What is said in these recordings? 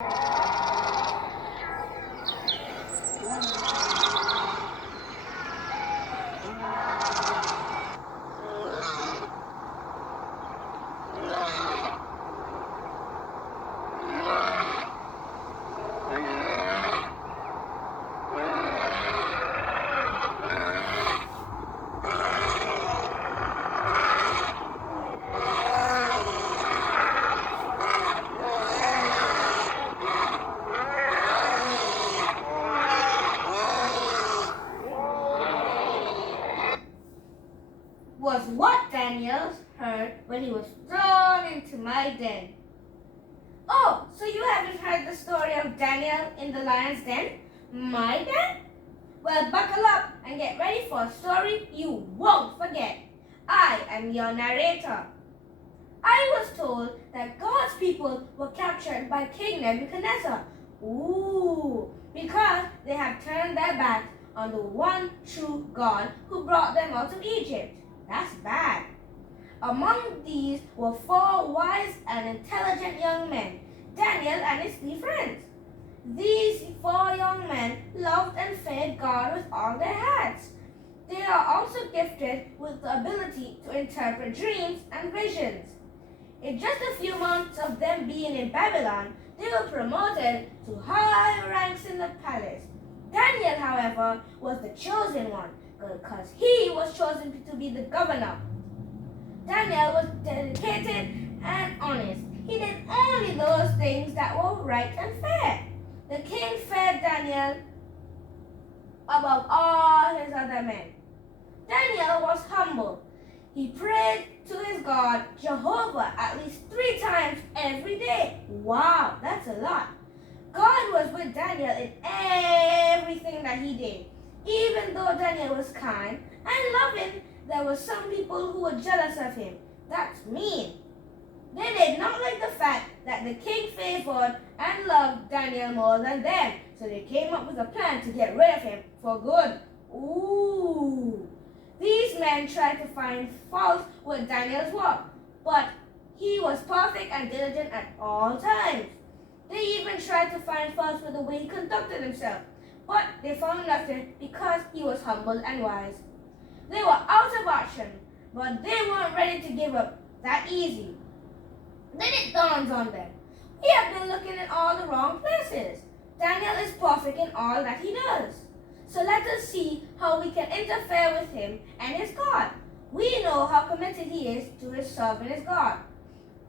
Was what Daniel heard when he was thrown into my den. Oh, so you haven't heard the story of Daniel in the lion's den? My den? Well, buckle up and get ready for a story you won't forget. I am your narrator. I was told that God's people were captured by King Nebuchadnezzar. Ooh, because they have turned their backs on the one true God who brought them out of Egypt. That's bad. Among these were 4 wise and intelligent young men, Daniel and his 3 friends. These 4 young men loved and feared God with all their hearts. They are also gifted with the ability to interpret dreams and visions. In just a few months of them being in Babylon, they were promoted to high ranks in the palace. Daniel, however, was the chosen one because he was chosen to be the governor. Daniel was dedicated and honest. He did only those things that were right and fair. The king feared Daniel above all his other men. Daniel was humble. He prayed to his God, Jehovah, at least 3 times every day. Wow, that's a lot. God was with Daniel in everything that he did. Even though Daniel was kind and loving, there were some people who were jealous of him. That's mean. They did not like the fact that the king favored and loved Daniel more than them, so they came up with a plan to get rid of him for good. Ooh. These men tried to find fault with Daniel's work, but he was perfect and diligent at all times. They even tried to find fault with the way he conducted himself, but they found nothing because he was humble and wise. They were out of action, but they weren't ready to give up that easy. Then it dawns on them. We have been looking in all the wrong places. Daniel is perfect in all that he does. So let us see how we can interfere with him and his God. We know how committed he is to his serving his God.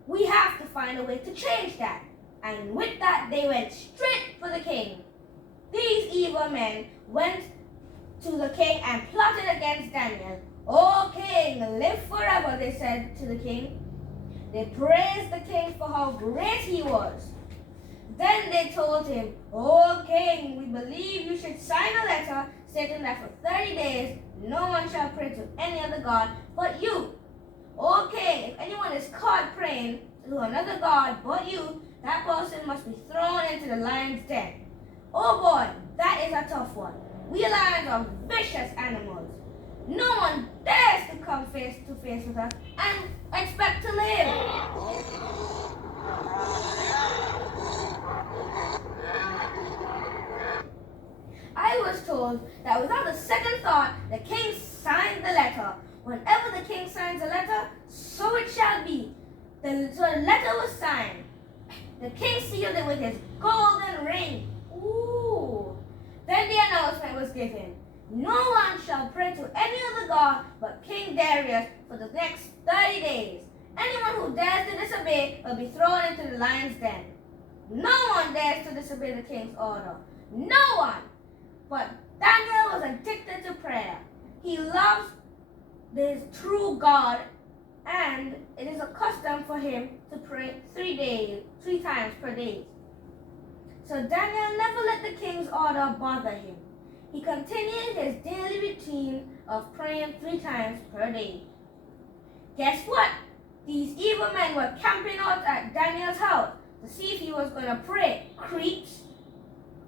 We have to find a way to change that. And with that, they went straight for the king. These evil men went to the king and plotted against Daniel. "O king, live forever," they said to the king. They praised the king for how great he was. Then they told him, "O king, we believe you should sign a letter stating that for 30 days no one shall pray to any other god but you. O king, if anyone is caught praying to another god but you, that person must be thrown into the lion's den." Oh boy, that is a tough one. We lions are vicious animals. No one dares to come face to face with us and expect to live. I was told that without a second thought, the king signed the letter. Whenever the king signs a letter, so it shall be. So the letter was signed. The king sealed it with his golden ring. Ooh. Then the announcement was given. No one shall pray to any other god but King Darius for the next 30 days. Anyone who dares to disobey will be thrown into the lion's den. No one dares to disobey the king's order. No one. But Daniel was addicted to prayer. He loves his true God, and it is a custom for him to pray 3 times per day. So Daniel never let the king's order bother him. He continued his daily routine of praying 3 times per day. Guess what? These evil men were camping out at Daniel's house to see if he was going to pray. Creeps.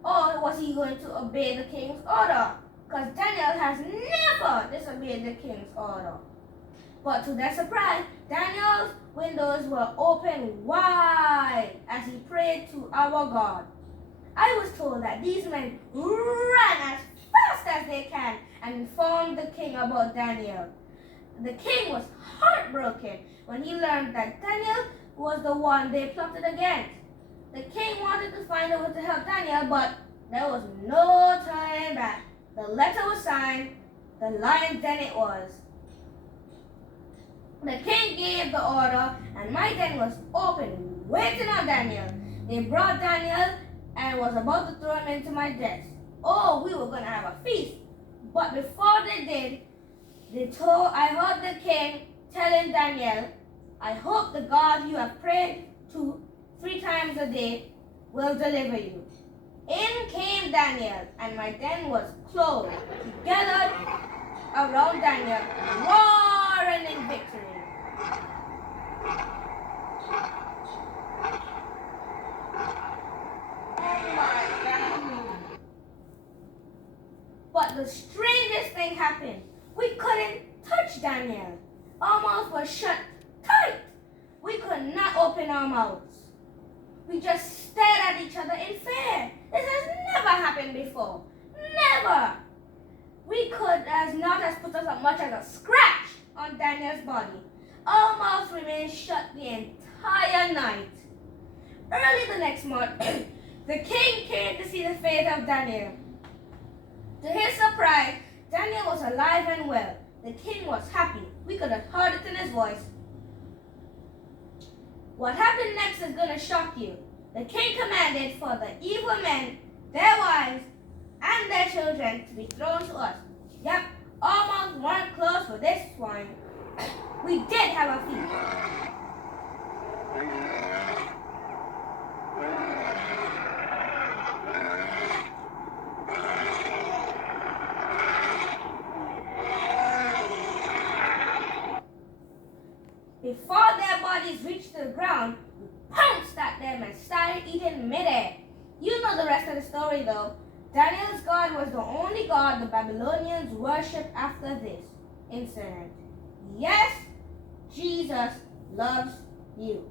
Or was he going to obey the king's order? Because Daniel has never disobeyed the king's order. But to their surprise, Daniel's windows were open wide as he prayed to our God. I was told that these men ran as fast as they can and informed the king about Daniel. The king was heartbroken when he learned that Daniel was the one they plotted against. The king wanted to find a way to help Daniel, but there was no turning back. The letter was signed. The lion's den it was. The king gave the order, and my den was open, waiting on Daniel. They brought Daniel and was about to throw him into my desk. Oh, we were going to have a feast. But before they did, I heard the king telling Daniel, I hope the God you have prayed to 3 times a day will deliver you. In came Daniel, and my den was closed. He gathered around Daniel, roaring in victory. But the strangest thing happened. We couldn't touch Daniel. Our mouths were shut tight. We could not open our mouths. We just stared at each other in fear. This has never happened before. Never. We could not have put us as much as a scratch on Daniel's body. Our mouths remained shut the entire night. Early the next morning, the king came to see the fate of Daniel. To his surprise, Daniel was alive and well. The king was happy. We could have heard it in his voice. What happened next is going to shock you. The king commanded for the evil men, their wives, and their children to be thrown to us. Yep, our mouths weren't closed for this one. We did have a feast. Before their bodies reached the ground, we pounced at them and started eating midair. You know the rest of the story though. Daniel's God was the only God the Babylonians worshipped after this incident. Yes, Jesus loves you.